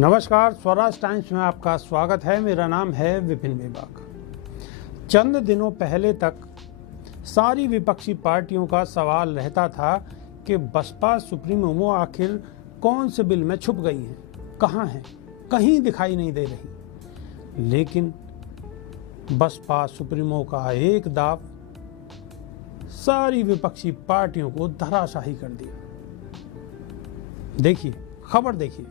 नमस्कार, स्वराज टाइम्स में आपका स्वागत है। मेरा नाम है विपिन बेबाक। चंद दिनों पहले तक सारी विपक्षी पार्टियों का सवाल रहता था कि बसपा सुप्रीमो आखिर कौन से बिल में छुप गई हैं, कहाँ हैं, कहीं दिखाई नहीं दे रही। लेकिन बसपा सुप्रीमो का एक दाव सारी विपक्षी पार्टियों को धराशाही कर दिया। देखिए, खबर देखिए।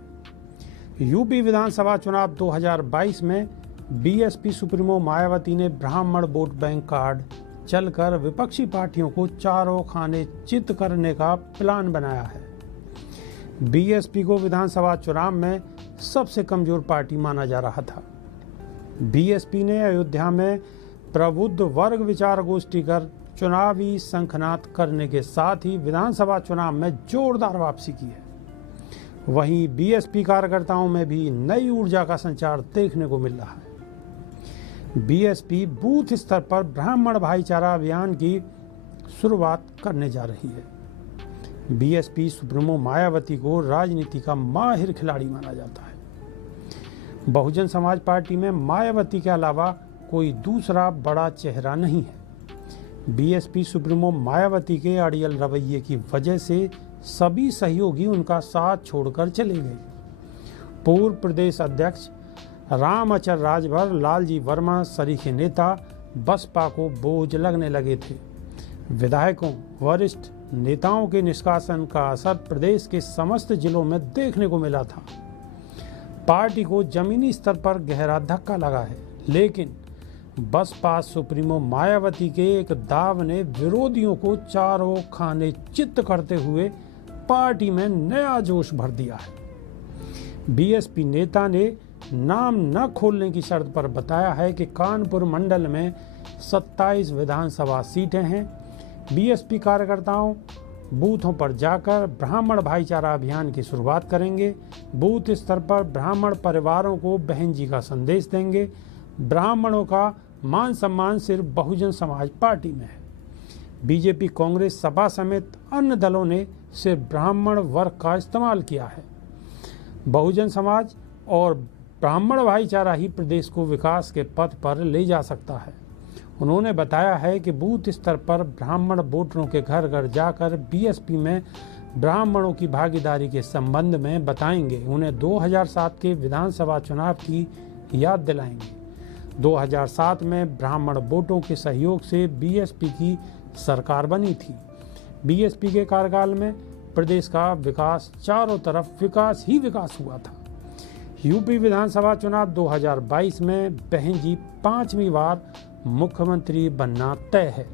यूपी विधानसभा चुनाव 2022 में बीएसपी सुप्रीमो मायावती ने ब्राह्मण वोट बैंक कार्ड चलकर विपक्षी पार्टियों को चारों खाने चित करने का प्लान बनाया है। बीएसपी को विधानसभा चुनाव में सबसे कमजोर पार्टी माना जा रहा था। बीएसपी ने अयोध्या में प्रबुद्ध वर्ग विचार गोष्ठी कर चुनावी शंखनाद करने के साथ ही विधानसभा चुनाव में जोरदार वापसी की है। वहीं बीएसपी कार्यकर्ताओं में भी नई ऊर्जा का संचार देखने को मिल रहा है। बीएसपी बूथ स्तर पर ब्राह्मण भाईचारा अभियान की शुरुआत करने जा रही है। बीएसपी सुप्रीमो मायावती को राजनीति का माहिर खिलाड़ी माना जाता है। बहुजन समाज पार्टी में मायावती के अलावा कोई दूसरा बड़ा चेहरा नहीं है। बीएसपी सुप्रीमो मायावती के अड़ियल रवैये की वजह से सभी सहयोगी उनका साथ छोड़कर चले गए। पूर्व प्रदेश अध्यक्ष रामअचल राजभर, लालजी वर्मा सरीखे नेता बसपा को बोझ लगने लगे थे। विधायकों, वरिष्ठ नेताओं के निष्कासन का असर प्रदेश के समस्त जिलों में देखने को मिला था। पार्टी को जमीनी स्तर पर गहरा धक्का लगा है, लेकिन बसपा सुप्रीमो मायावती के एक दाव ने विरोधियों को चारों खाने चित करते हुए पार्टी में नया जोश भर दिया है। बीएसपी नेता ने नाम न खोलने की शर्त पर बताया है कि कानपुर मंडल में 27 विधानसभा सीटें हैं। बीएसपी कार्यकर्ताओं बूथों पर जाकर ब्राह्मण भाईचारा अभियान की शुरुआत करेंगे। बूथ स्तर पर ब्राह्मण परिवारों को बहन जी का संदेश देंगे। ब्राह्मणों का मान सम्मान सिर्फ बहुजन समाज पार्टी में है। बीजेपी, कांग्रेस, सपा समेत अन्य दलों ने सिर्फ ब्राह्मण वर्ग का इस्तेमाल किया है। बहुजन समाज और ब्राह्मण भाईचारा ही प्रदेश को विकास के पथ पर ले जा सकता है। उन्होंने बताया है कि बूथ स्तर पर ब्राह्मण वोटरों के घर घर जाकर बीएसपी में ब्राह्मणों की भागीदारी के संबंध में बताएंगे। उन्हें 2007 के विधानसभा चुनाव की याद दिलाएंगे। 2007 में ब्राह्मण वोटों के सहयोग से बीएसपी की सरकार बनी थी। बीएसपी के कार्यकाल में प्रदेश का विकास, चारों तरफ विकास ही विकास हुआ था। यूपी विधानसभा चुनाव 2022 में बहन जी 5वीं बार मुख्यमंत्री बनना तय है।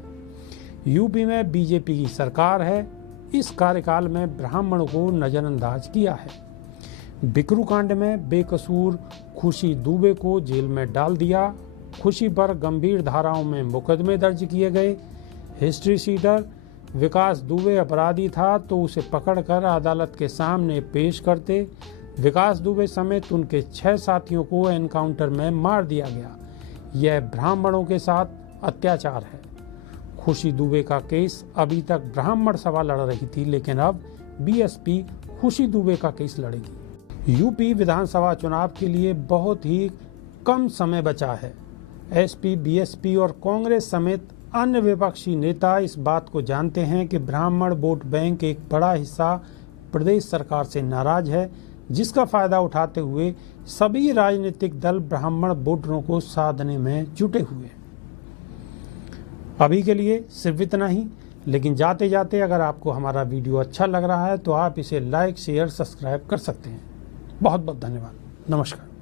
यूपी में बीजेपी की सरकार है। इस कार्यकाल में ब्राह्मणों को नजरअंदाज किया है। बिकरू कांड में बेकसूर खुशी दुबे को जेल में डाल दिया। खुशी पर गंभीर धाराओं में मुकदमे दर्ज किए गए। हिस्ट्री शीटर विकास दुबे अपराधी था तो उसे पकड़कर अदालत के सामने पेश करते। विकास दुबे समेत उनके 6 साथियों को एनकाउंटर में मार दिया गया। यह ब्राह्मणों के साथ अत्याचार है। खुशी दुबे का केस अभी तक ब्राह्मण सभा लड़ रही थी, लेकिन अब बीएसपी खुशी दुबे का केस लड़ेगी। यूपी विधानसभा चुनाव के लिए बहुत ही कम समय बचा है। एसपी, बीएसपी और कांग्रेस समेत अन्य विपक्षी नेता इस बात को जानते हैं कि ब्राह्मण वोट बैंक एक बड़ा हिस्सा प्रदेश सरकार से नाराज है, जिसका फायदा उठाते हुए सभी राजनीतिक दल ब्राह्मण वोटरों को साधने में जुटे हुए। अभी के लिए सिर्फ इतना ही, लेकिन जाते जाते अगर आपको हमारा वीडियो अच्छा लग रहा है तो आप इसे लाइक, शेयर, सब्सक्राइब कर सकते हैं। बहुत बहुत धन्यवाद। नमस्कार।